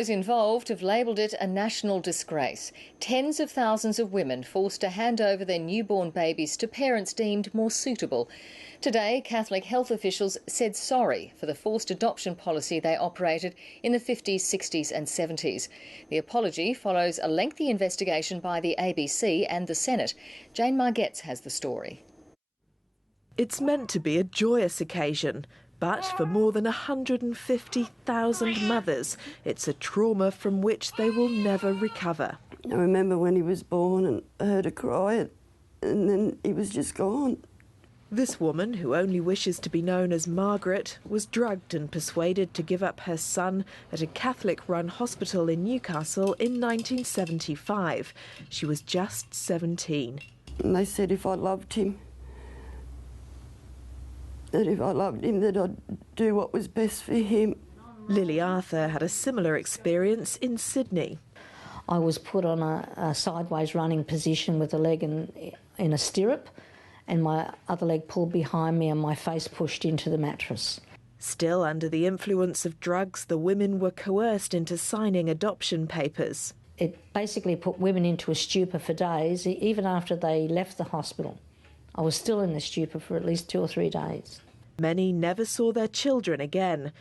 Those involved have labelled it a national disgrace. Tens of thousands of women forced to hand over their newborn babies to parents deemed more suitable. Today, Catholic health officials said sorry for the forced adoption policy they operated in the 50s, 60s and 70s. The apology follows a lengthy investigation by the ABC and the Senate. Jane Margetts has the story. It's meant to be a joyous occasion, but for more than 150,000 mothers, it's a trauma from which they will never recover. I remember when he was born and I heard her cry and then he was just gone. This woman, who only wishes to be known as Margaret, was drugged and persuaded to give up her son at a Catholic-run hospital in Newcastle in 1975. She was just 17. And they said if I loved him, that I'd do what was best for him. Lily Arthur had a similar experience in Sydney. I was put on a sideways running position with a leg in a stirrup and my other leg pulled behind me and my face pushed into the mattress. Still under the influence of drugs, the women were coerced into signing adoption papers. It basically put women into a stupor for days, even after they left the hospital. I was still in the stupor for at least 2 or 3 days. Many never saw their children again.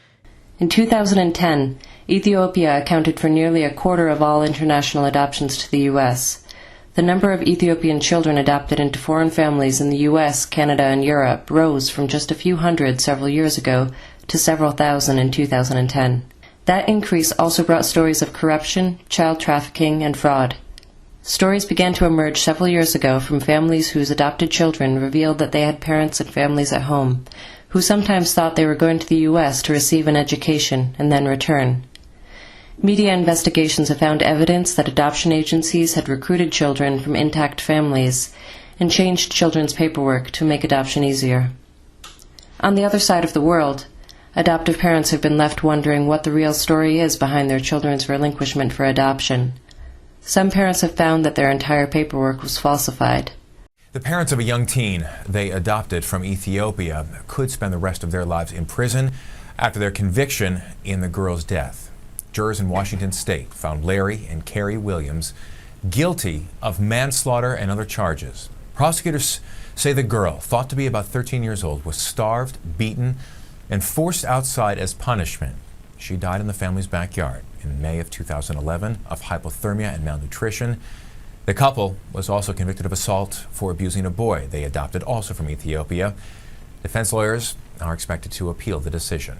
In 2010, Ethiopia accounted for nearly a quarter of all international adoptions to the U.S. The number of Ethiopian children adopted into foreign families in the U.S., Canada, and Europe rose from just a few hundred several years ago to several thousand in 2010. That increase also brought stories of corruption, child trafficking, and fraud. Stories began to emerge several years ago from families whose adopted children revealed that they had parents and families at home, who sometimes thought they were going to the U.S. to receive an education and then return. Media investigations have found evidence that adoption agencies had recruited children from intact families and changed children's paperwork to make adoption easier. On the other side of the world, adoptive parents have been left wondering what the real story is behind their children's relinquishment for adoption. Some parents have found that their entire paperwork was falsified. The parents of a young teen they adopted from Ethiopia could spend the rest of their lives in prison after their conviction in the girl's death. Jurors in Washington state found Larry and Carrie Williams guilty of manslaughter and other charges. Prosecutors say the girl, thought to be about 13 years old, was starved, beaten, and forced outside as punishment. She died in the family's backyard in May of 2011 of hypothermia and malnutrition. The couple was also convicted of assault for abusing a boy they adopted, also from Ethiopia. Defense lawyers are expected to appeal the decision.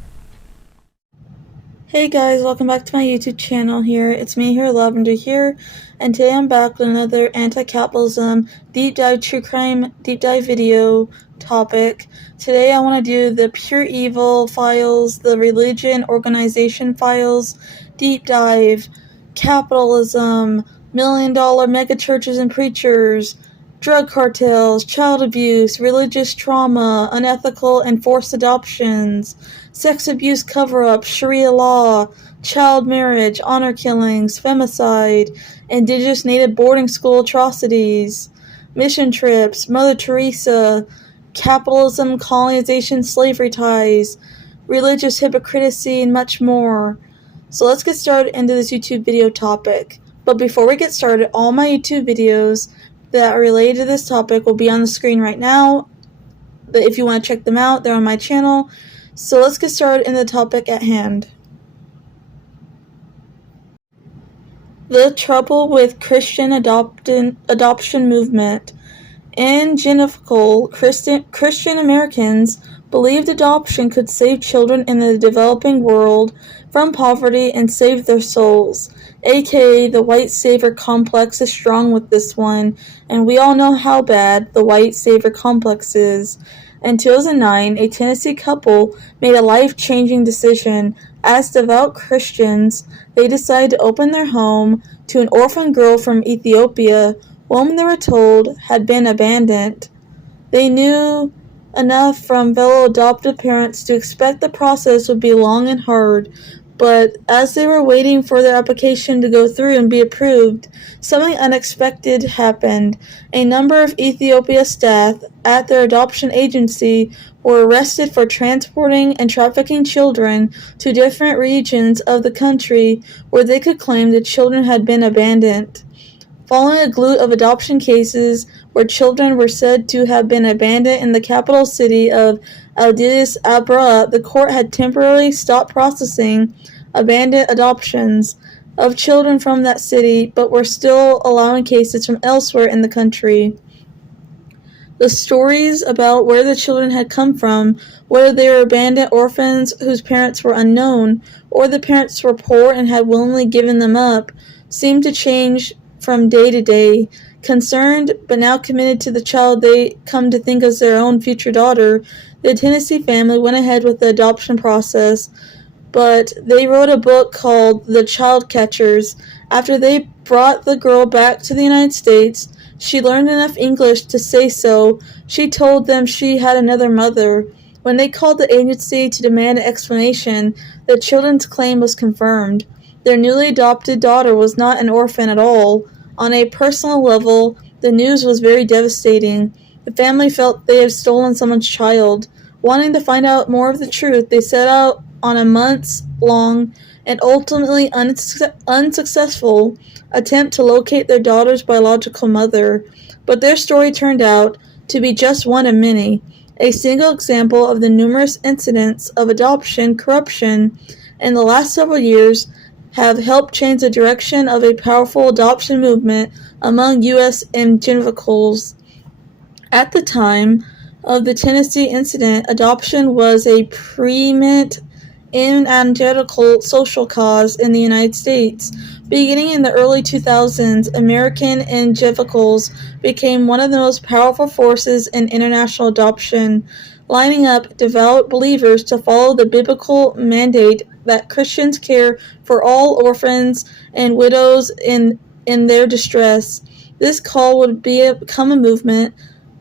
Hey guys, welcome back to my YouTube channel here. It's me here, Lavender here, and today I'm back with another anti-capitalism deep dive true crime deep dive video topic. Today I want to do the pure evil files, the religion organization files, deep dive, capitalism, million-dollar mega churches and preachers, drug cartels, child abuse, religious trauma, unethical and forced adoptions, sex abuse cover-ups, Sharia law, child marriage, honor killings, femicide, indigenous native boarding school atrocities, mission trips, Mother Teresa, capitalism, colonization, slavery ties, religious hypocrisy, and much more. So let's get started into this YouTube video topic. But before we get started, all my YouTube videos that are related to this topic will be on the screen right now. But if you want to check them out, they're on my channel. So let's get started in the topic at hand. The trouble with Christian adoption movement. Evangelical Christian Americans believed adoption could save children in the developing world from poverty and save their souls. aka the white savior complex is strong with this one, and we all know how bad the white savior complex is. In 2009, a Tennessee couple made a life-changing decision. As devout Christians, they decided to open their home to an orphan girl from Ethiopia, whom they were told had been abandoned. They knew enough from fellow adoptive parents to expect the process would be long and hard, But as they were waiting for their application to go through and be approved, something unexpected happened. A number of Ethiopia staff at their adoption agency were arrested for transporting and trafficking children to different regions of the country where they could claim the children had been abandoned. Following a glut of adoption cases where children were said to have been abandoned in the capital city of Addis Ababa, the court had temporarily stopped processing abandoned adoptions of children from that city, but were still allowing cases from elsewhere in the country. The stories about where the children had come from, whether they were abandoned orphans whose parents were unknown, or the parents were poor and had willingly given them up, seemed to change from day to day. Concerned, but now committed to the child they come to think as their own future daughter, the Tennessee family went ahead with the adoption process, but they wrote a book called The Child Catchers. After they brought the girl back to the United States, she learned enough English to say so. She told them she had another mother. When they called the agency to demand an explanation, the children's claim was confirmed. Their newly adopted daughter was not an orphan at all. On a personal level, the news was very devastating. The family felt they had stolen someone's child. Wanting to find out more of the truth, they set out on a months-long and ultimately unsuccessful attempt to locate their daughter's biological mother. But their story turned out to be just one of many, a single example of the numerous incidents of adoption corruption in the last several years have helped change the direction of a powerful adoption movement among U.S. evangelicals. At the time of the Tennessee incident, adoption was a preeminent evangelical social cause in the United States. Beginning in the early 2000s, American evangelicals became one of the most powerful forces in international adoption, lining up devout believers to follow the biblical mandate that Christians care for all orphans and widows in their distress. This call would become a movement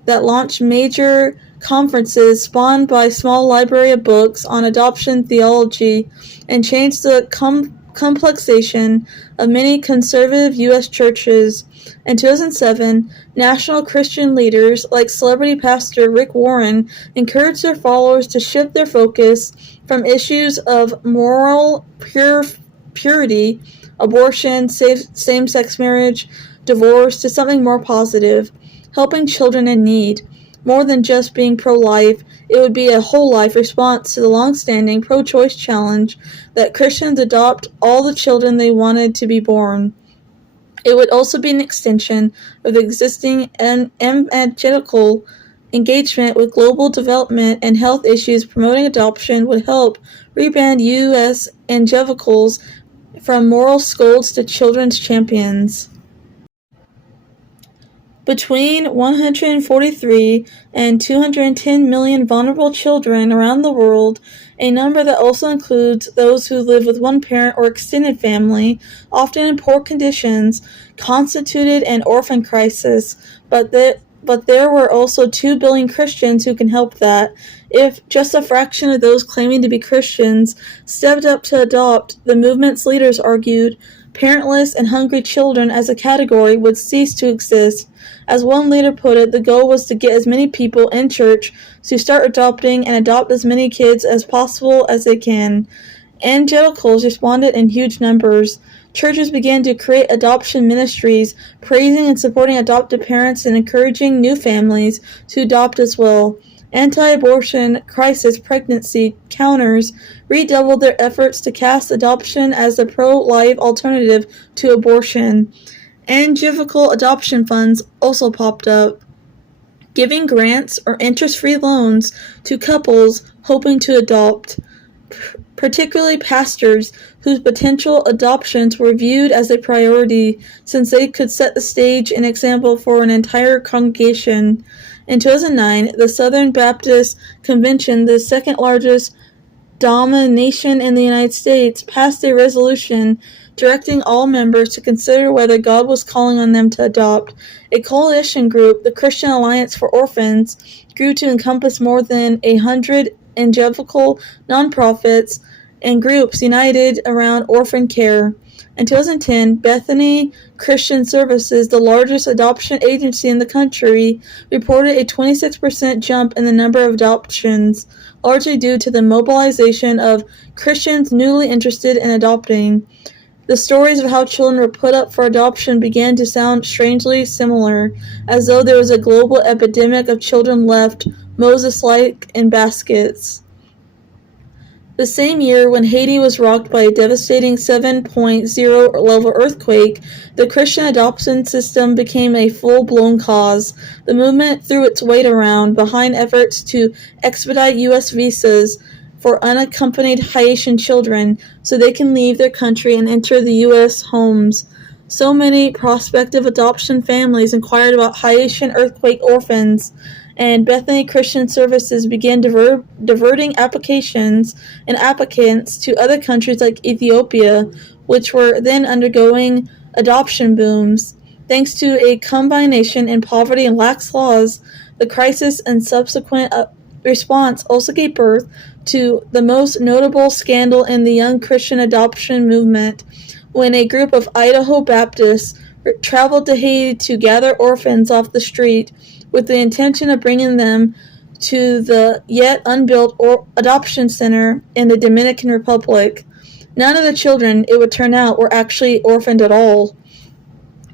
that launched major conferences spawned by small library of books on adoption theology and changed the complexation of many conservative U.S. churches. In 2007, national Christian leaders like celebrity pastor Rick Warren encouraged their followers to shift their focus from issues of moral purity, abortion, same-sex marriage, divorce, to something more positive, helping children in need. More than just being pro-life, it would be a whole-life response to the longstanding pro-choice challenge that Christians adopt all the children they wanted to be born. It would also be an extension of existing evangelical engagement with global development and health issues. Promoting adoption would help rebrand U.S. evangelicals from moral scolds to children's champions. Between 143 and 210 million vulnerable children around the world, a number that also includes those who live with one parent or extended family, often in poor conditions, constituted an orphan crisis, but there were also 2 billion Christians who can help that. If just a fraction of those claiming to be Christians stepped up to adopt, the movement's leaders argued, parentless and hungry children as a category would cease to exist. As one leader put it, the goal was to get as many people in church to start adopting and adopt as many kids as possible as they can. Evangelicals responded in huge numbers. Churches began to create adoption ministries, praising and supporting adoptive parents and encouraging new families to adopt as well. Anti-abortion crisis pregnancy counters redoubled their efforts to cast adoption as a pro-life alternative to abortion. Evangelical adoption funds also popped up, giving grants or interest-free loans to couples hoping to adopt, particularly pastors whose potential adoptions were viewed as a priority since they could set the stage and example for an entire congregation. In 2009, the Southern Baptist Convention, the second largest denomination in the United States, passed a resolution directing all members to consider whether God was calling on them to adopt. A coalition group, the Christian Alliance for Orphans, grew to encompass more than 100 evangelical nonprofits and groups united around orphan care. In 2010, Bethany Christian Services, the largest adoption agency in the country, reported a 26% jump in the number of adoptions, largely due to the mobilization of Christians newly interested in adopting. The stories of how children were put up for adoption began to sound strangely similar, as though there was a global epidemic of children left Moses-like in baskets. The same year, when Haiti was rocked by a devastating 7.0 level earthquake, the Christian adoption system became a full-blown cause. The movement threw its weight around behind efforts to expedite U.S. visas for unaccompanied Haitian children so they can leave their country and enter the U.S. homes. So many prospective adoption families inquired about Haitian earthquake orphans, and Bethany Christian Services began diverting applications and applicants to other countries like Ethiopia, which were then undergoing adoption booms. Thanks to a combination in poverty and lax laws, the crisis and subsequent response also gave birth to the most notable scandal in the young Christian adoption movement, when a group of Idaho Baptists traveled to Haiti to gather orphans off the street with the intention of bringing them to the yet unbuilt adoption center in the Dominican Republic. None of the children, it would turn out, were actually orphaned at all.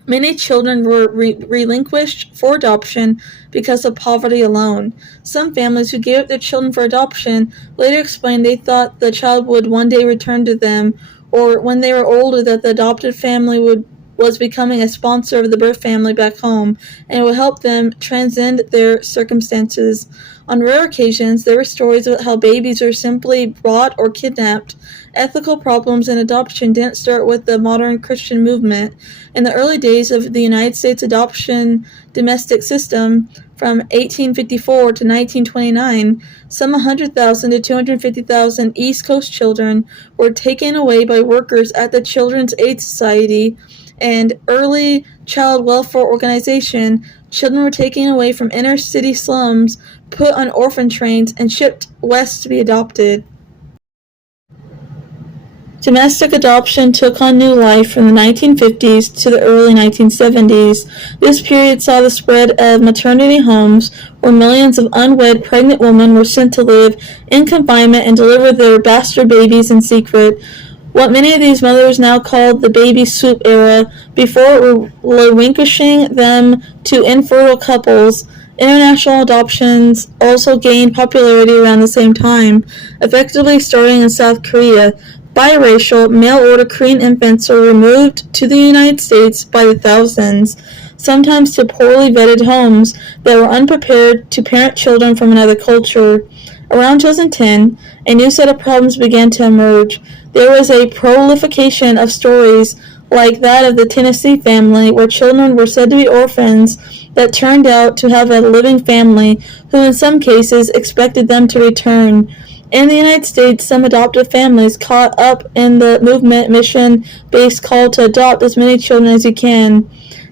Many children were relinquished for adoption because of poverty alone. Some families who gave up their children for adoption later explained they thought the child would one day return to them, or when they were older that the adopted family was becoming a sponsor of the birth family back home, and it would help them transcend their circumstances. On rare occasions, there were stories about how babies were simply brought or kidnapped. Ethical problems in adoption didn't start with the modern Christian movement. In the early days of the United States adoption domestic system, from 1854 to 1929, some 100,000 to 250,000 East Coast children were taken away by workers at the Children's Aid Society and early child welfare organization. Children were taken away from inner city slums, put on orphan trains, and shipped west to be adopted. Domestic adoption took on new life from the 1950s to the early 1970s. This period saw the spread of maternity homes, where millions of unwed pregnant women were sent to live in confinement and deliver their bastard babies in secret. What many of these mothers now call the baby swoop era, before relinquishing them to infertile couples. International adoptions also gained popularity around the same time, effectively starting in South Korea. Biracial, mail-order Korean infants were removed to the United States by the thousands, sometimes to poorly vetted homes that were unprepared to parent children from another culture. Around 2010, a new set of problems began to emerge. There was a proliferation of stories like that of the Tennessee family, where children were said to be orphans that turned out to have a living family, who in some cases expected them to return. In the United States, some adoptive families caught up in the movement mission-based call to adopt as many children as you can.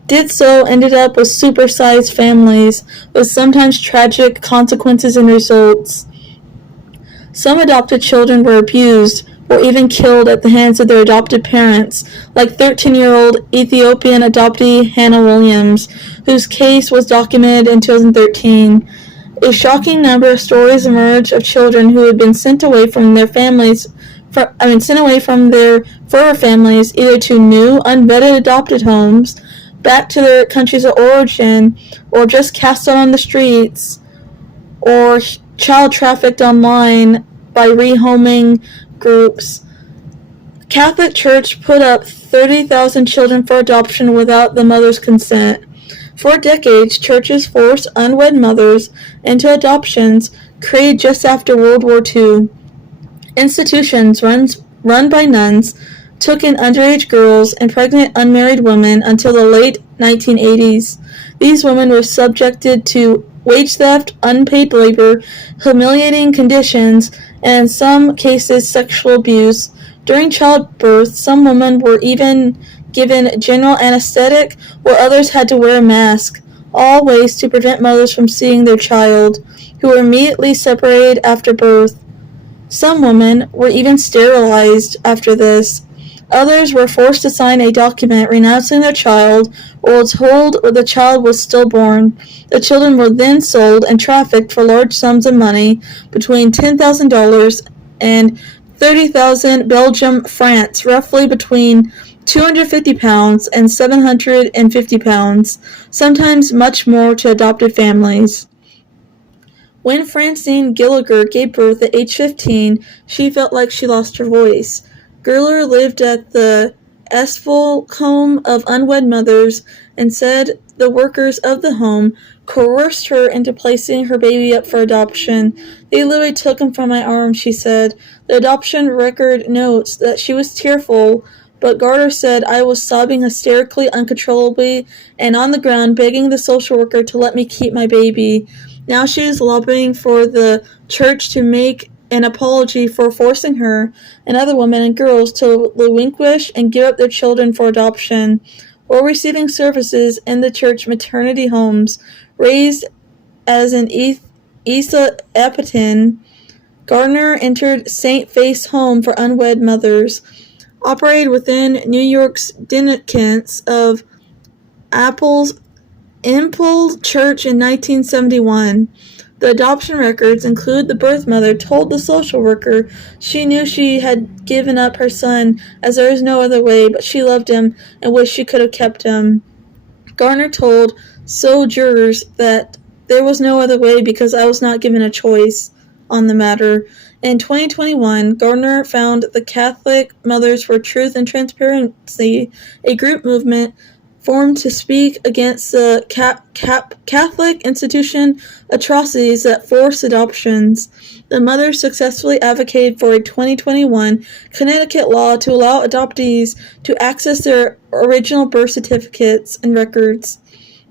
Did so ended up with supersized families, with sometimes tragic consequences and results. Some adopted children were abused or even killed at the hands of their adopted parents, like 13-year-old Ethiopian adoptee Hannah Williams, whose case was documented in 2013. A shocking number of stories emerged of children who had been sent away from their families, sent away from their forever families, either to new, unvetted adopted homes, back to their countries of origin, or just cast out on the streets, or child trafficked online by rehoming groups. The Catholic Church put up 30,000 children for adoption without the mother's consent. For decades, churches forced unwed mothers into adoptions created just after World War II. Institutions run by nuns took in underage girls and pregnant unmarried women until the late 1980s. These women were subjected to wage theft, unpaid labor, humiliating conditions, and in some cases sexual abuse. During childbirth, some women were even given general anesthetic, while others had to wear a mask, all ways to prevent mothers from seeing their child, who were immediately separated after birth. Some women were even sterilized after this. Others were forced to sign a document renouncing their child or were told the child was stillborn. The children were then sold and trafficked for large sums of money, between $10,000 and 30,000 Belgium francs, roughly between £250 and £750, sometimes much more, to adopted families. When Francine Gilliger gave birth at age 15, she felt like she lost her voice. Gerler lived at the Estvol home of unwed mothers and said the workers of the home coerced her into placing her baby up for adoption. They literally took him from my arms, she said. The adoption record notes that she was tearful, but Garter said I was sobbing hysterically, uncontrollably, and on the ground begging the social worker to let me keep my baby. Now she is lobbying for the church to make an apology for forcing her and other women and girls to relinquish and give up their children for adoption, or receiving services in the church maternity homes. Raised as an Isa Epiton, Gardner entered St. Faith's Home for Unwed Mothers, operated within New York's Denominations of Apple's Impel Church in 1971. The adoption records include the birth mother told the social worker she knew she had given up her son as there was no other way, but she loved him and wished she could have kept him. Garner told jurors that there was no other way because I was not given a choice on the matter. In 2021, Gardner founded the Catholic Mothers for Truth and Transparency, a group movement formed to speak against the Catholic institution atrocities that force adoptions. The mothers successfully advocated for a 2021 Connecticut law to allow adoptees to access their original birth certificates and records.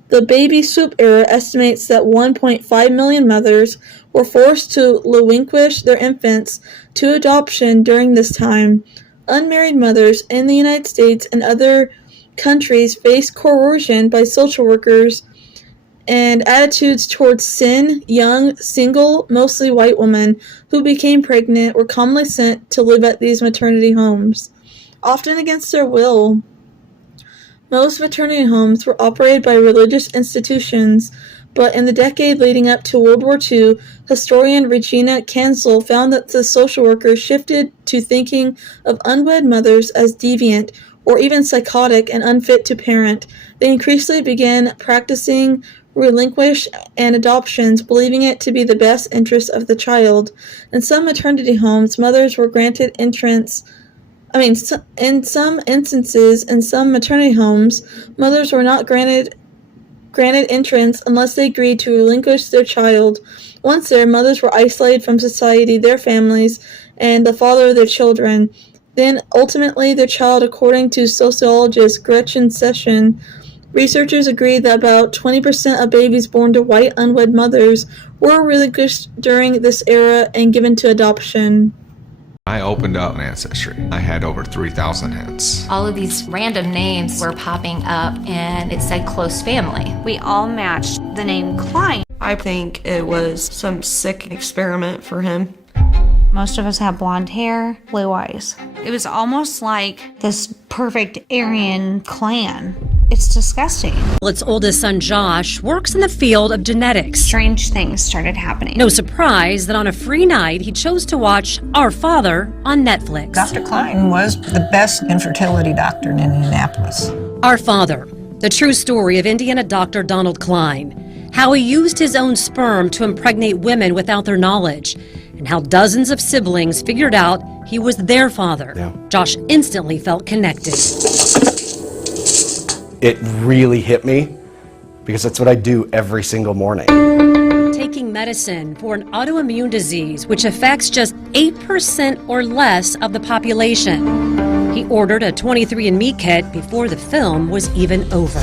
The baby swoop era estimates that 1.5 million mothers were forced to relinquish their infants to adoption during this time. Unmarried mothers in the United States and other countries face coercion by social workers and attitudes towards sin. Young, single, mostly white women who became pregnant were commonly sent to live at these maternity homes, often against their will. Most maternity homes were operated by religious institutions, but in the decade leading up to World War II, historian Regina Cancel found that the social workers shifted to thinking of unwed mothers as deviant or even psychotic and unfit to parent. They increasingly began practicing relinquish and adoptions, believing it to be the best interest of the child. In some maternity homes, mothers were granted entrance. In some instances, in some maternity homes, mothers were not granted entrance unless they agreed to relinquish their child. Once there, mothers were isolated from society, their families, and the father of their children. Then, ultimately, their child, according to sociologist Gretchen Session. Researchers agree that about 20% of babies born to white unwed mothers were relinquished during this era and given to adoption. I opened up an ancestry. I had over 3,000 hits. All of these random names were popping up, and it said close family. We all matched the name Klein. I think it was some sick experiment for him. Most of us have blonde hair, blue eyes. It was almost like this perfect Aryan clan. It's disgusting. Its oldest son, Josh, works in the field of genetics. Strange things started happening. No surprise that on a free night, he chose to watch Our Father on Netflix. Dr. Klein was the best infertility doctor in Indianapolis. Our Father, the true story of Indiana doctor Donald Klein. How he used his own sperm to impregnate women without their knowledge. And how dozens of siblings figured out he was their father. Yeah. Josh instantly felt connected. It really hit me because that's what I do every single morning. Taking medicine for an autoimmune disease which affects just 8% or less of the population. He ordered a 23andMe kit before the film was even over.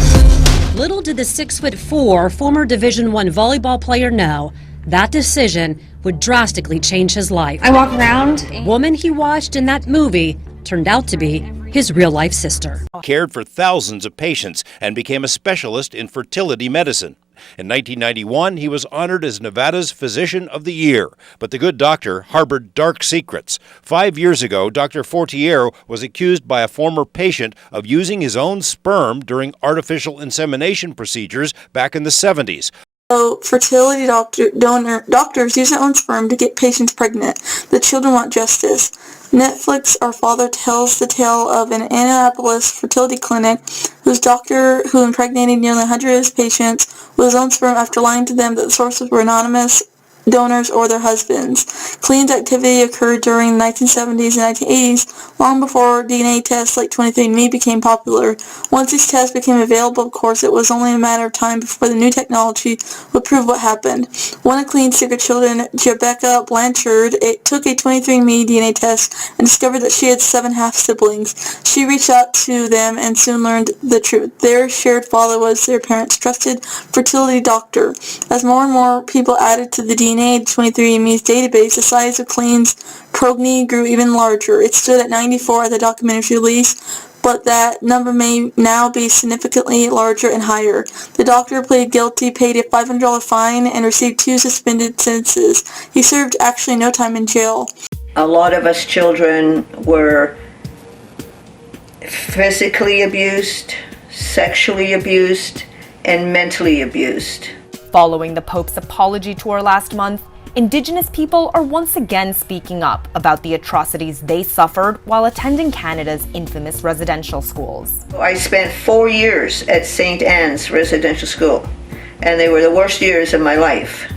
Little did the 6'4" former Division I volleyball player know that decision would drastically change his life. I walk around. The woman he watched in that movie turned out to be his real-life sister. Cared for thousands of patients and became a specialist in fertility medicine. In 1991, he was honored as Nevada's Physician of the Year, but the good doctor harbored dark secrets. 5 years ago, Dr. Fortier was accused by a former patient of using his own sperm during artificial insemination procedures back in the 70s. So, fertility doctors use their own sperm to get patients pregnant. The children want justice. Netflix Our Father tells the tale of an Annapolis fertility clinic whose doctor, who impregnated nearly 100 of his patients with his own sperm after lying to them that the sources were anonymous donors or their husbands. Clean's activity occurred during the 1970s and 1980s, long before DNA tests like 23andMe became popular. Once these tests became available, of course, it was only a matter of time before the new technology would prove what happened. One of Clean's secret children, Rebecca Blanchard, took a 23andMe DNA test and discovered that she had 7 half-siblings. She reached out to them and soon learned the truth. Their shared father was their parents' trusted fertility doctor. As more and more people added to the DNA 23andMe's database, the size of Clean's progeny grew even larger. It stood at 94 at the documentary's release, but that number may now be significantly larger and higher. The doctor pleaded guilty, paid a $500 fine, and received 2 suspended sentences. He served actually no time in jail. A lot of us children were physically abused, sexually abused, and mentally abused. Following the Pope's apology tour last month, Indigenous people are once again speaking up about the atrocities they suffered while attending Canada's infamous residential schools. I spent 4 years at St. Anne's residential school, and they were the worst years of my life.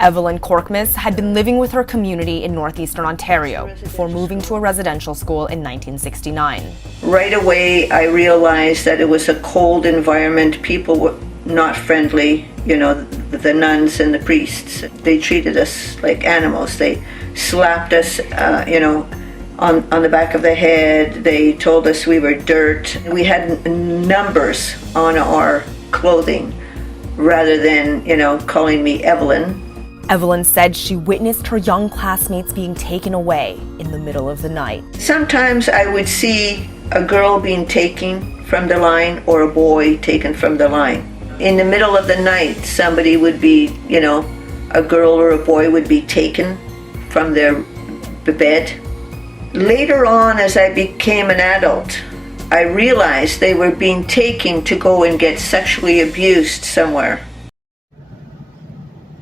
Evelyn Korkmaz had been living with her community in northeastern Ontario before moving to a residential school in 1969. Right away, I realized that it was a cold environment. People were not friendly. You know, the nuns and the priests, they treated us like animals. They slapped us, on the back of the head. They told us we were dirt. We had numbers on our clothing rather than, calling me Evelyn. Evelyn said she witnessed her young classmates being taken away in the middle of the night. Sometimes I would see a girl being taken from the line or a boy taken from the line. In the middle of the night, somebody would be, a girl or a boy would be taken from their bed. Later on, as I became an adult, I realized they were being taken to go and get sexually abused somewhere.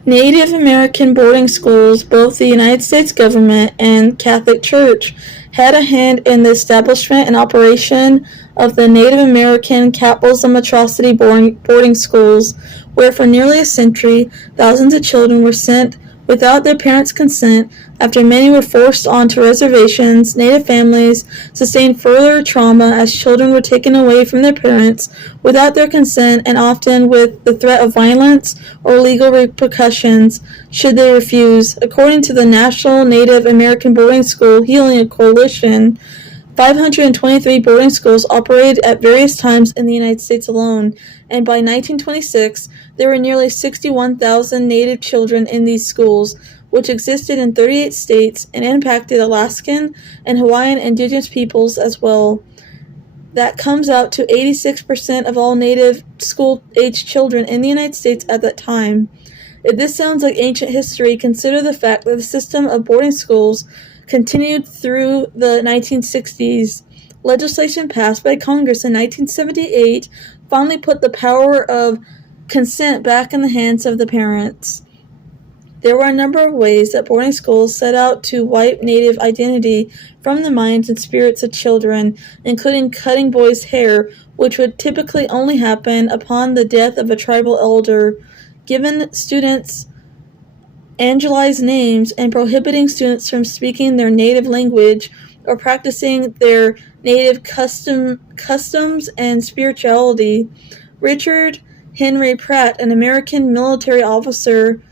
Native American boarding schools, both the United States government and Catholic Church, had a hand in the establishment and operation of the Native American Capitalism Atrocities boarding schools, where for nearly a century, thousands of children were sent without their parents' consent. After many were forced onto reservations, Native families sustained further trauma as children were taken away from their parents without their consent and often with the threat of violence or legal repercussions should they refuse. According to the National Native American Boarding School Healing Coalition, 523 boarding schools operated at various times in the United States alone, and by 1926, there were nearly 61,000 Native children in these schools, which existed in 38 states and impacted Alaskan and Hawaiian Indigenous peoples as well. That comes out to 86% of all Native school-aged children in the United States at that time. If this sounds like ancient history, consider the fact that the system of boarding schools continued through the 1960s. Legislation passed by Congress in 1978 finally put the power of consent back in the hands of the parents. There were a number of ways that boarding schools set out to wipe Native identity from the minds and spirits of children, including cutting boys' hair, which would typically only happen upon the death of a tribal elder, giving students angelized names, and prohibiting students from speaking their native language or practicing their native customs and spirituality. Richard Henry Pratt, an American military officer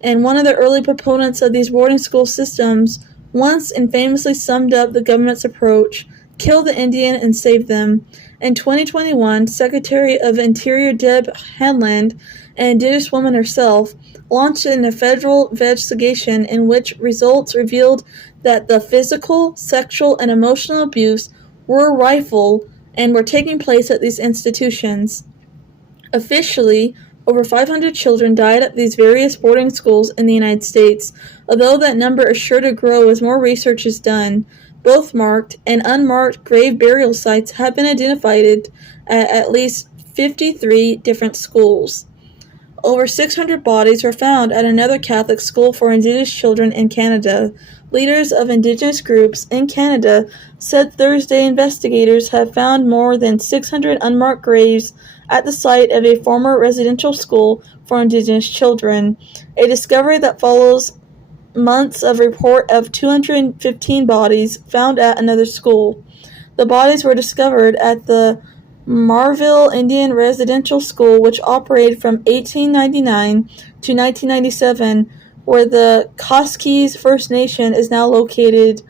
and one of the early proponents of these boarding school systems, once infamously summed up the government's approach: kill the Indian and save them. In 2021, Secretary of Interior Deb Haaland, an Indigenous woman herself, launched a federal investigation in which results revealed that the physical, sexual, and emotional abuse were rife and were taking place at these institutions. Officially, Over 500 children died at these various boarding schools in the United States, although that number is sure to grow as more research is done. Both marked and unmarked grave burial sites have been identified at least 53 different schools. Over 600 bodies were found at another Catholic school for Indigenous children in Canada. Leaders of Indigenous groups in Canada said Thursday investigators have found more than 600 unmarked graves at the site of a former residential school for Indigenous children, a discovery that follows months of report of 215 bodies found at another school. The bodies were discovered at the Marville Indian Residential School, which operated from 1899 to 1997, where the Koskis First Nation is now located,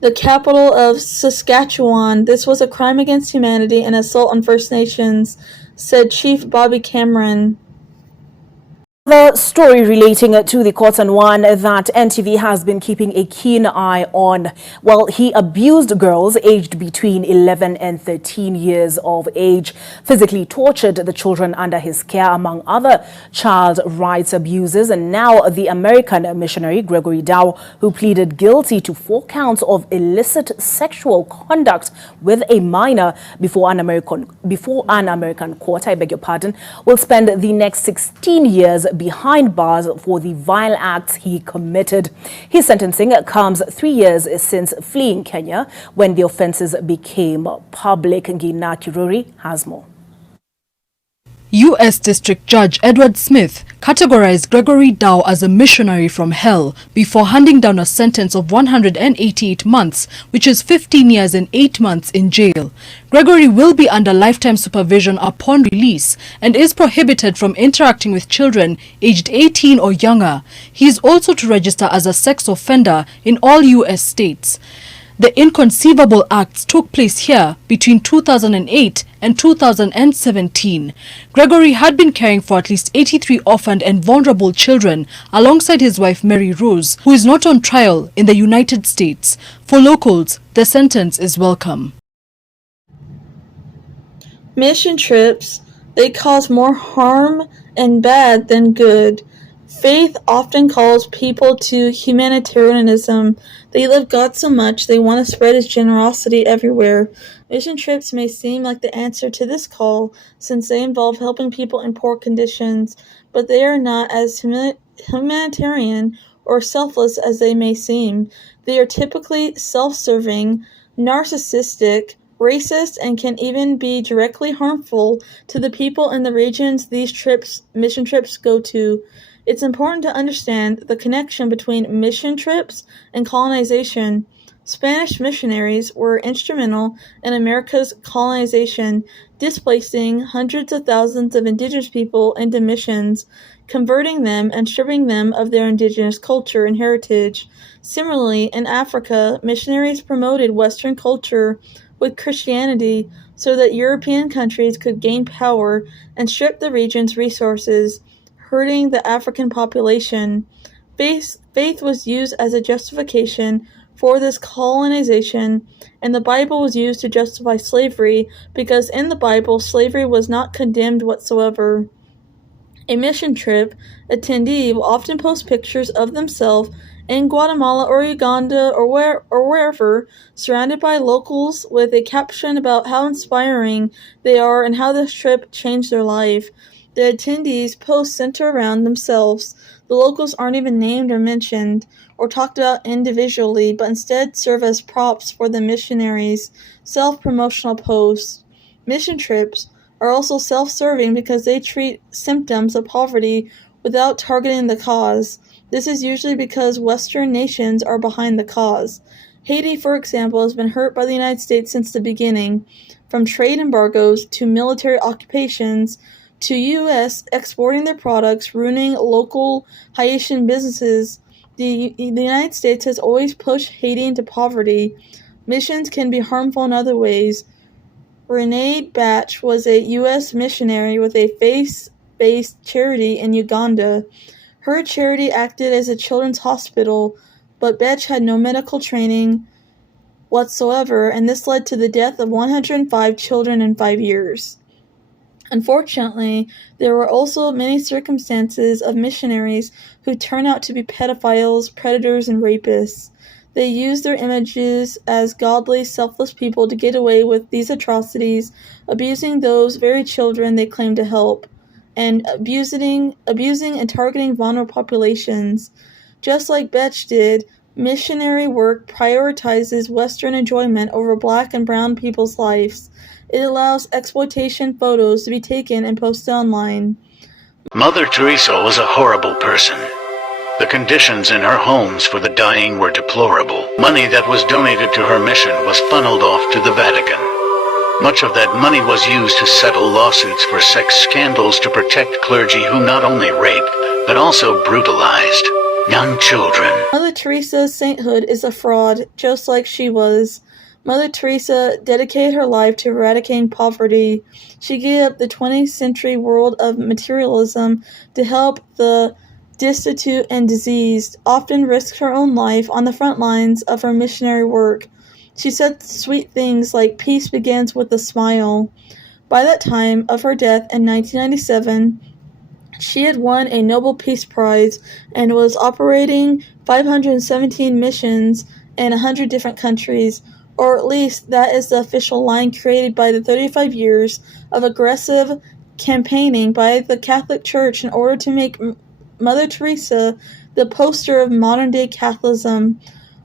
the capital of Saskatchewan. This was a crime against humanity and assault on First Nations, said Chief Bobby Cameron. The story relating to the cotton one that NTV has been keeping a keen eye on. Well, he abused girls aged between 11 and 13 years of age, physically tortured the children under his care, among other child rights abuses. And now the American missionary Gregory Dow, who pleaded guilty to 4 counts of illicit sexual conduct with a minor before an American court, will spend the next 16 years behind bars for the vile acts he committed. His sentencing comes 3 years since fleeing Kenya when the offenses became public. Ngina Kiruri has more. U.S. District Judge Edward Smith categorized Gregory Dow as a missionary from hell before handing down a sentence of 188 months, which is 15 years and 8 months in jail. Gregory will be under lifetime supervision upon release and is prohibited from interacting with children aged 18 or younger. He is also to register as a sex offender in all U.S. states. The inconceivable acts took place here between 2008 and 2017. Gregory had been caring for at least 83 orphaned and vulnerable children alongside his wife Mary Rose, who is not on trial in the United States. For locals, the sentence is welcome. Mission trips, they cause more harm and bad than good. Faith often calls people to humanitarianism. They love God so much they want to spread His generosity everywhere. Mission trips may seem like the answer to this call since they involve helping people in poor conditions, but they are not as humanitarian or selfless as they may seem. They are typically self-serving, narcissistic, racist, and can even be directly harmful to the people in the regions these mission trips go to. It's important to understand the connection between mission trips and colonization. Spanish missionaries were instrumental in America's colonization, displacing hundreds of thousands of indigenous people into missions, converting them and stripping them of their indigenous culture and heritage. Similarly, in Africa, missionaries promoted Western culture with Christianity so that European countries could gain power and strip the region's resources, hurting the African population. Faith was used as a justification for this colonization, and the Bible was used to justify slavery because in the Bible, slavery was not condemned whatsoever. A mission trip attendee will often post pictures of themselves in Guatemala or Uganda or wherever, surrounded by locals with a caption about how inspiring they are and how this trip changed their life. The attendees' posts center around themselves. The locals aren't even named or mentioned or talked about individually, but instead serve as props for the missionaries' self-promotional posts. Mission trips are also self-serving because they treat symptoms of poverty without targeting the cause. This is usually because Western nations are behind the cause. Haiti, for example, has been hurt by the United States since the beginning, from trade embargoes to military occupations to U.S. exporting their products, ruining local Haitian businesses. The United States has always pushed Haiti into poverty. Missions can be harmful in other ways. Renee Batch was a U.S. missionary with a faith-based charity in Uganda. Her charity acted as a children's hospital, but Batch had no medical training whatsoever, and this led to the death of 105 children in 5 years. Unfortunately, there were also many circumstances of missionaries who turned out to be pedophiles, predators, and rapists. They used their images as godly, selfless people to get away with these atrocities, abusing those very children they claimed to help, and abusing and targeting vulnerable populations. Just like Betch did, missionary work prioritizes Western enjoyment over black and brown people's lives. It allows exploitation photos to be taken and posted online. Mother Teresa was a horrible person. The conditions in her homes for the dying were deplorable. Money that was donated to her mission was funneled off to the Vatican. Much of that money was used to settle lawsuits for sex scandals to protect clergy who not only raped, but also brutalized young children. Mother Teresa's sainthood is a fraud, just like she was. Mother Teresa dedicated her life to eradicating poverty. She gave up the 20th century world of materialism to help the destitute and diseased, often risked her own life on the front lines of her missionary work. She said sweet things like, "Peace begins with a smile." By that time of her death in 1997, she had won a Nobel Peace Prize and was operating 517 missions in 100 different countries, or at least that is the official line created by the 35 years of aggressive campaigning by the Catholic Church in order to make Mother Teresa the poster of modern-day Catholicism.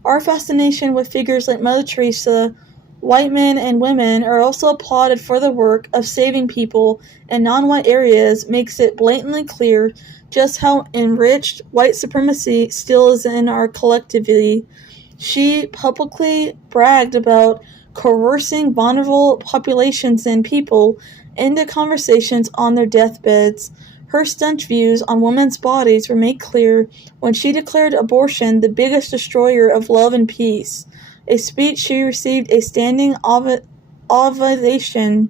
Our fascination with figures like Mother Teresa, white men and women, are also applauded for the work of saving people in non-white areas makes it blatantly clear just how enriched white supremacy still is in our collectivity. She publicly bragged about coercing vulnerable populations and people into conversations on their deathbeds. Her staunch views on women's bodies were made clear when she declared abortion the biggest destroyer of love and peace, a speech she received a standing ovation.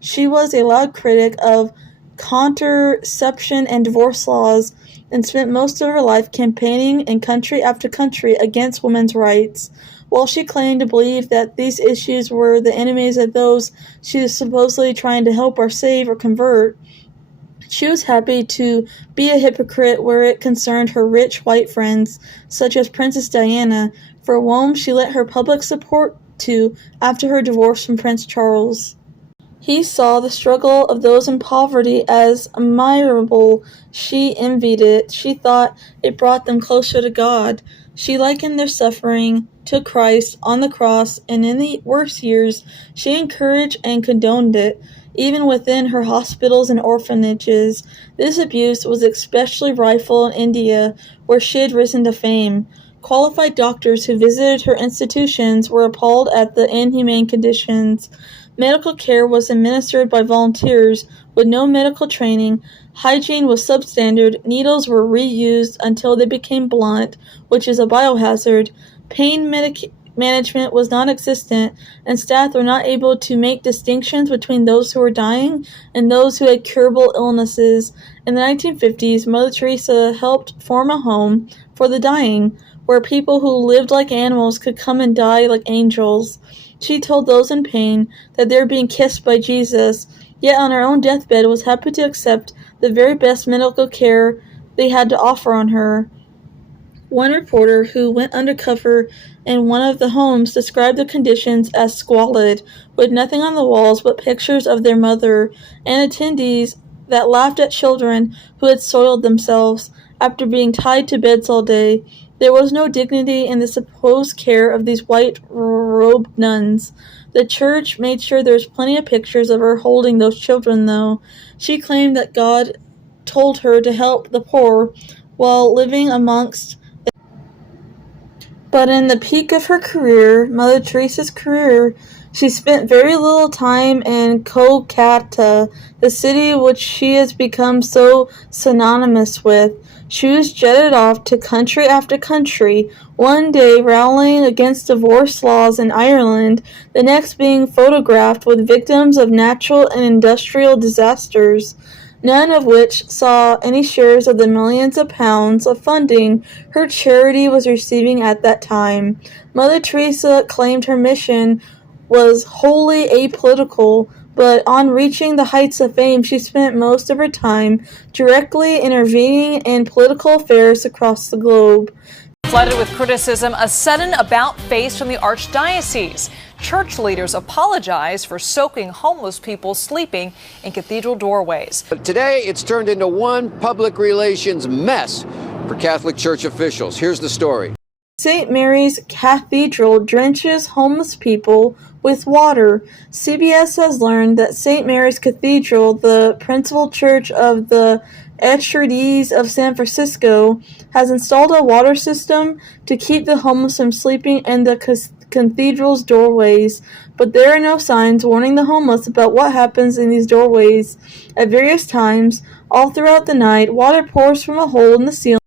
She was a loud critic of contraception and divorce laws and spent most of her life campaigning in country after country against women's rights. While she claimed to believe that these issues were the enemies of those she was supposedly trying to help or save or convert, she was happy to be a hypocrite where it concerned her rich white friends, such as Princess Diana, for whom she lent her public support to after her divorce from Prince Charles. He saw the struggle of those in poverty as admirable. She envied it. She thought it brought them closer to God. She likened their suffering to Christ on the cross, and in the worst years, she encouraged and condoned it. Even within her hospitals and orphanages, this abuse was especially rife in India, where she had risen to fame. Qualified doctors who visited her institutions were appalled at the inhumane conditions. Medical care was administered by volunteers with no medical training. Hygiene was substandard. Needles were reused until they became blunt, which is a biohazard. Pain management was non-existent, and staff were not able to make distinctions between those who were dying and those who had curable illnesses. In the 1950s, Mother Teresa helped form a home for the dying, where people who lived like animals could come and die like angels. She told those in pain that they were being kissed by Jesus, yet on her own deathbed was happy to accept the very best medical care they had to offer on her. One reporter who went undercover in one of the homes described the conditions as squalid, with nothing on the walls but pictures of their mother, and attendees that laughed at children who had soiled themselves after being tied to beds all day. There was no dignity in the supposed care of these white-robed nuns. The church made sure there was plenty of pictures of her holding those children, though. She claimed that God told her to help the poor while living amongst. But in the peak of her career, Mother Teresa's career, she spent very little time in Kolkata, the city which she has become so synonymous with. She was jetted off to country after country, one day rallying against divorce laws in Ireland, the next being photographed with victims of natural and industrial disasters, none of which saw any shares of the millions of pounds of funding her charity was receiving at that time. Mother Teresa claimed her mission was wholly apolitical, but on reaching the heights of fame, she spent most of her time directly intervening in political affairs across the globe. Flooded with criticism, a sudden about-face from the Archdiocese. Church leaders apologize for soaking homeless people sleeping in cathedral doorways. But today, it's turned into one public relations mess for Catholic Church officials. Here's the story. St. Mary's Cathedral drenches homeless people with water. CBS has learned that St. Mary's Cathedral, the principal church of the Archdiocese of San Francisco, has installed a water system to keep the homeless from sleeping in the cathedral's doorways, but there are no signs warning the homeless about what happens in these doorways. At various times, all throughout the night, water pours from a hole in the ceiling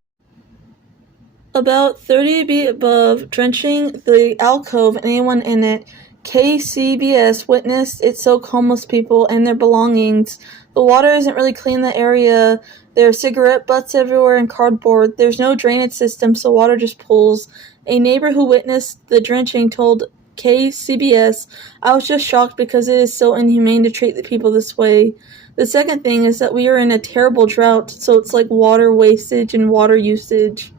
about 30 feet above, drenching the alcove and anyone in it. KCBS witnessed it soak homeless people and their belongings. The water isn't really clean in the area. There are cigarette butts everywhere and cardboard. There's no drainage system, so water just pools. A neighbor who witnessed the drenching told KCBS, "I was just shocked because it is so inhumane to treat the people this way." The second thing is that we are in a terrible drought, so it's like water wastage and water usage.